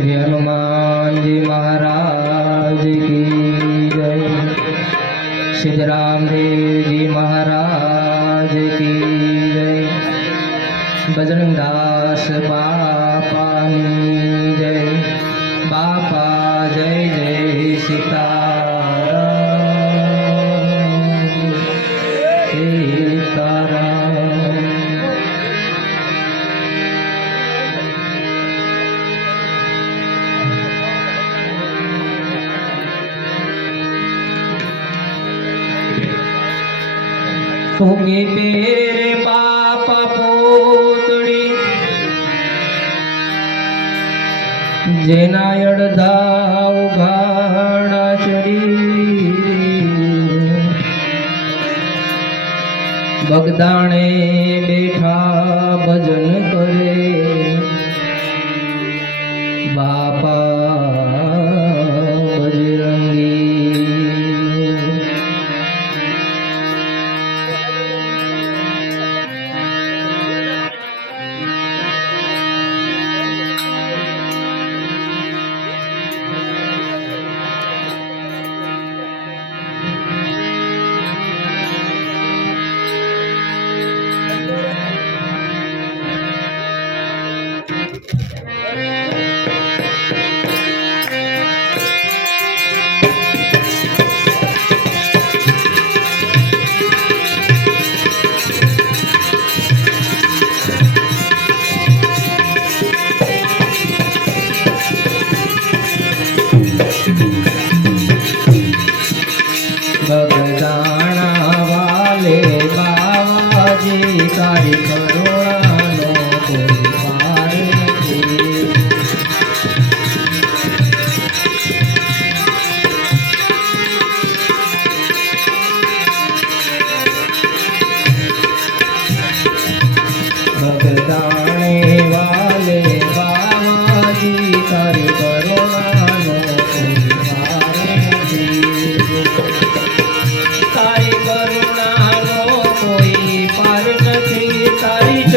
શ્રી હનુમાનજી મહારાજ કી જય. સિદ્ધરામદેવજી મહારાજ કી જય. બજરંગદાસ બા ભૂમિ પેરે પાપ પોતડી. જેના અડધા ઉઘાડા ચડી. બગદાણે બેઠા ભજન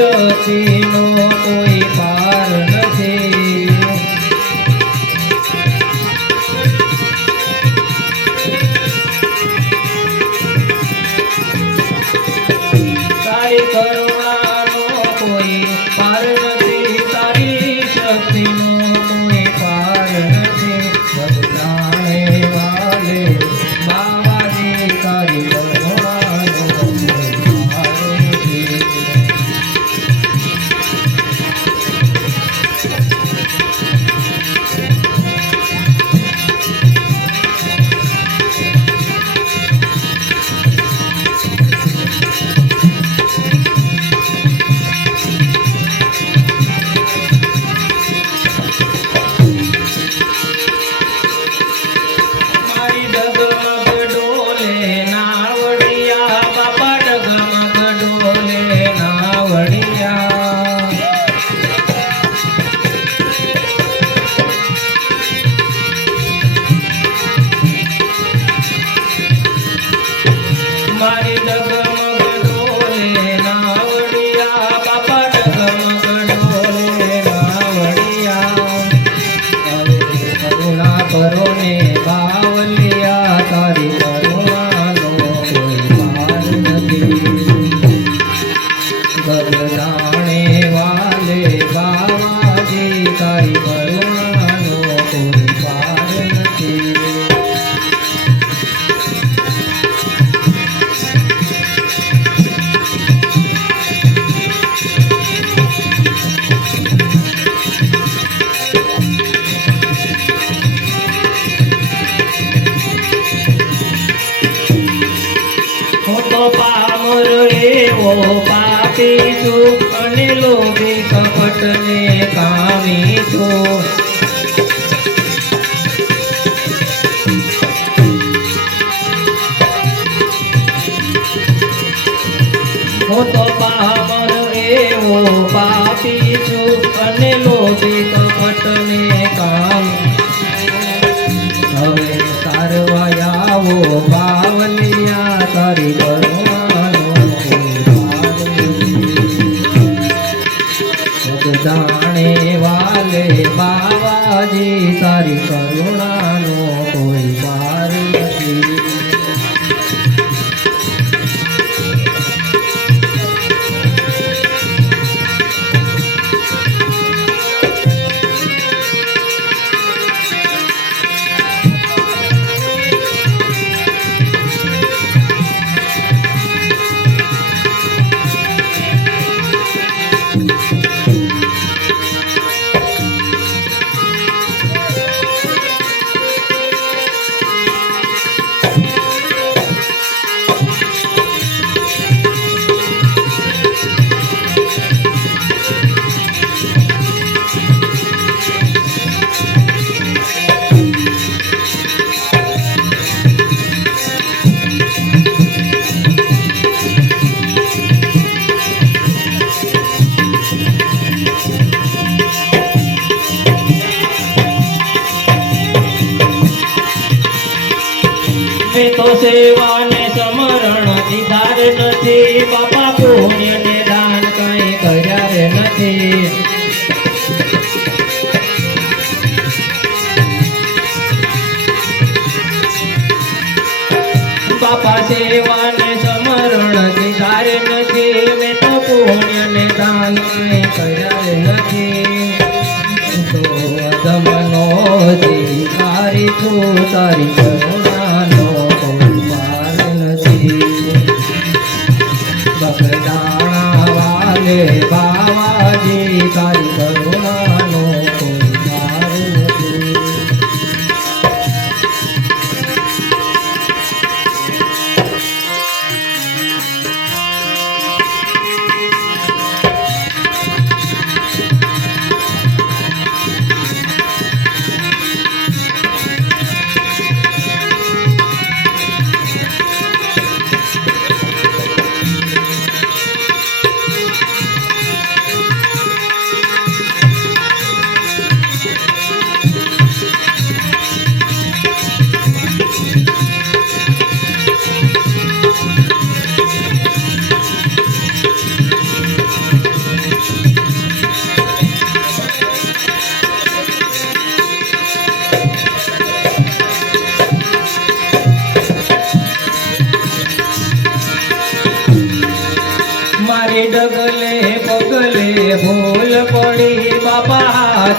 যতীন તે જો અને લોભે કપટને કામે તો હો તો પામર એવો તું તારી કરુણાનો પાર નથી. બગદાણા વાલે બાવાજી તારી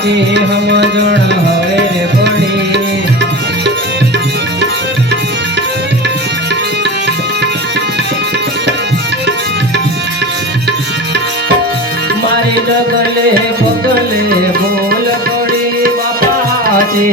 તે સમજણ હવે પડી. મારી ડગલે પગલે બોલ પડી બાપા તે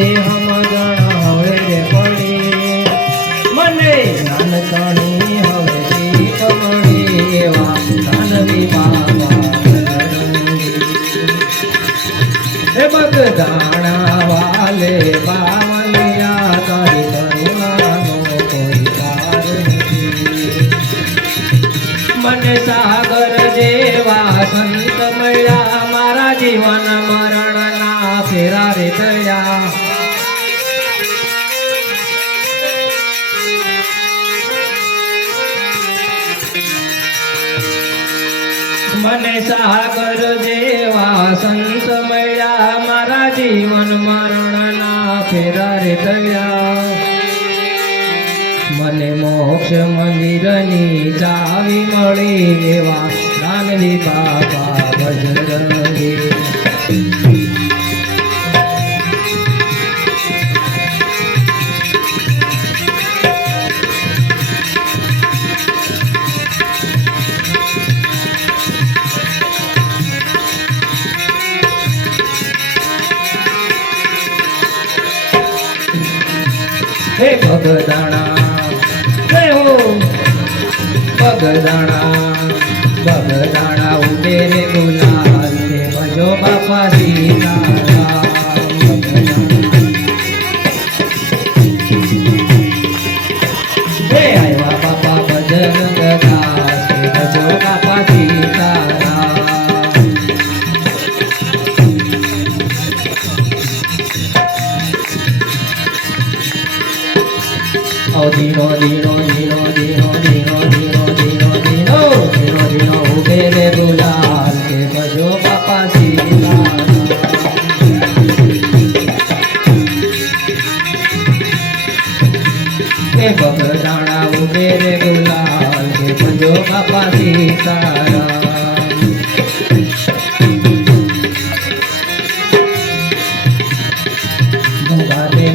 સાગર જેવા સંત મળ્યા. મારા જીવન મરણના ફેરા રે દયા મને મોક્ષ મંદિરની ચાવી મળી એવા કાનલી બાબા ભજન બગદાણા ઉડે રે ગુલાલ કે ભજો બાપા સીતારામ.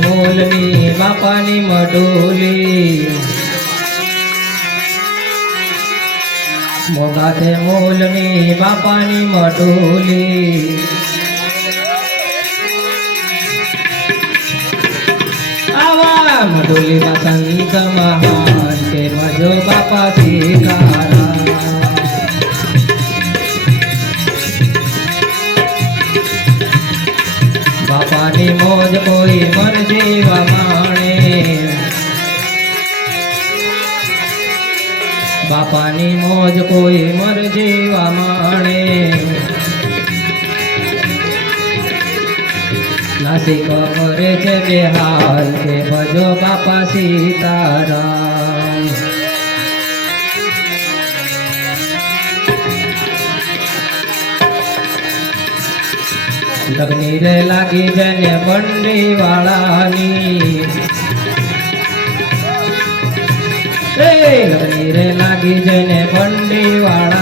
મોલની બાપાની મડોલી. મોગાતે મોલની બાપાની મડોલી. આવા મડોલીમાં સંત મહાન કે મજો બાપા સીતારા બાપાની મોજ કોઈ મન જેવા માણે. બાપાની મોજ કોઈ મર જેવા માણે. નાસિક ખબર છે બેહાલ કે ભજો બાપા સીતારામ. લગ્ની રે લાગી જને બંડી વાળાની લગ્ની રે લાગી જને બંડી વાળાની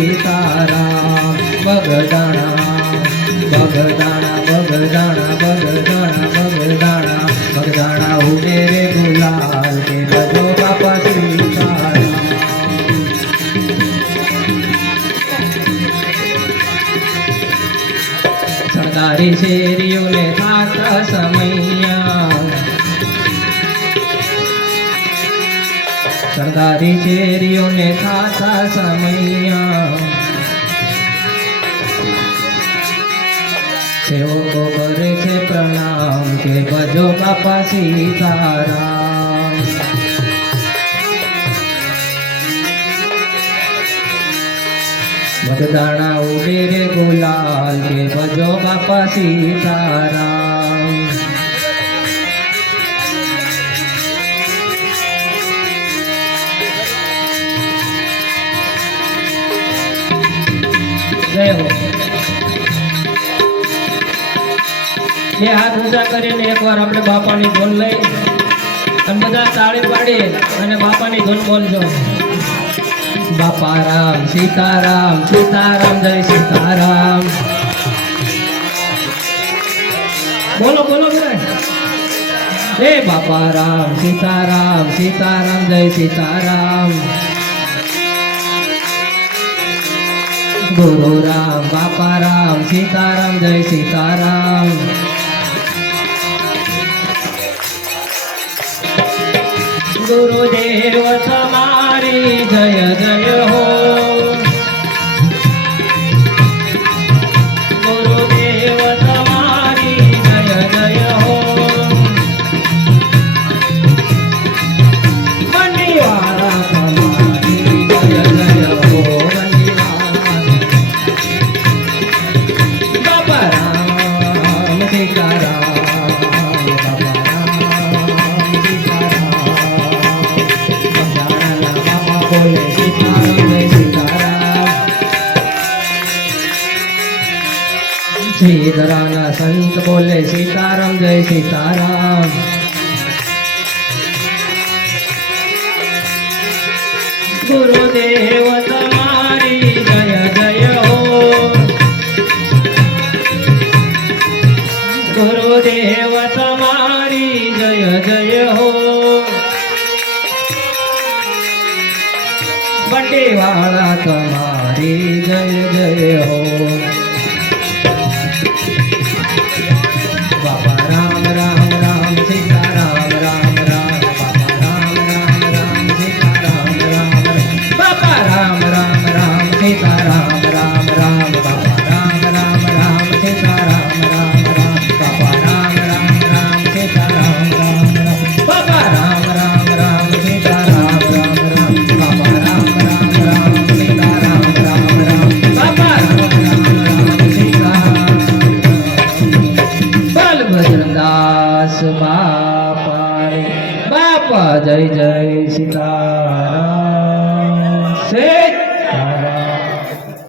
સીતારામ બગદાણા બગદાણા બગદાણા બગદાણા બગદાણા બગદાણા ઉડે રે ગુલાલ કે બધો બાપા સીતારામ. સરદારી શેરીઓને થાતા સમૈયા સરદારી કેરીઓને ખાતા સમૈયા. સેવકો કરે છે પ્રણામ કે ભજો બાપા સીતારામ. મતદાણા ઉડે રે ગુલાલ કે ભજો બાપા સીતારામ. બે હાથ ઊંચા કરીને એકવાર આપણે બાપાની ધોન લઈ અને બધા તાળી પાડી અને બાપાની ધૂન બોલજો. બાપા રામ સીતારામ સીતારામ, જય સીતારામ. બોલો બોલો હે બાપા રામ સીતારામ સીતારામ, જય સીતારામ. ગુરુ રામ બાપા રામ સીતારામ, જય સીતારામ. ગુરુદેવ તમારી જય શ્રીધરાના સંત બોલે સીતારામ, જય સીતારામ. ગુરુદેવ તમારી જય જય હો. ગુરુદેવ તમારી જય જય હો. બંડીવાળા તમારી જય જય હો.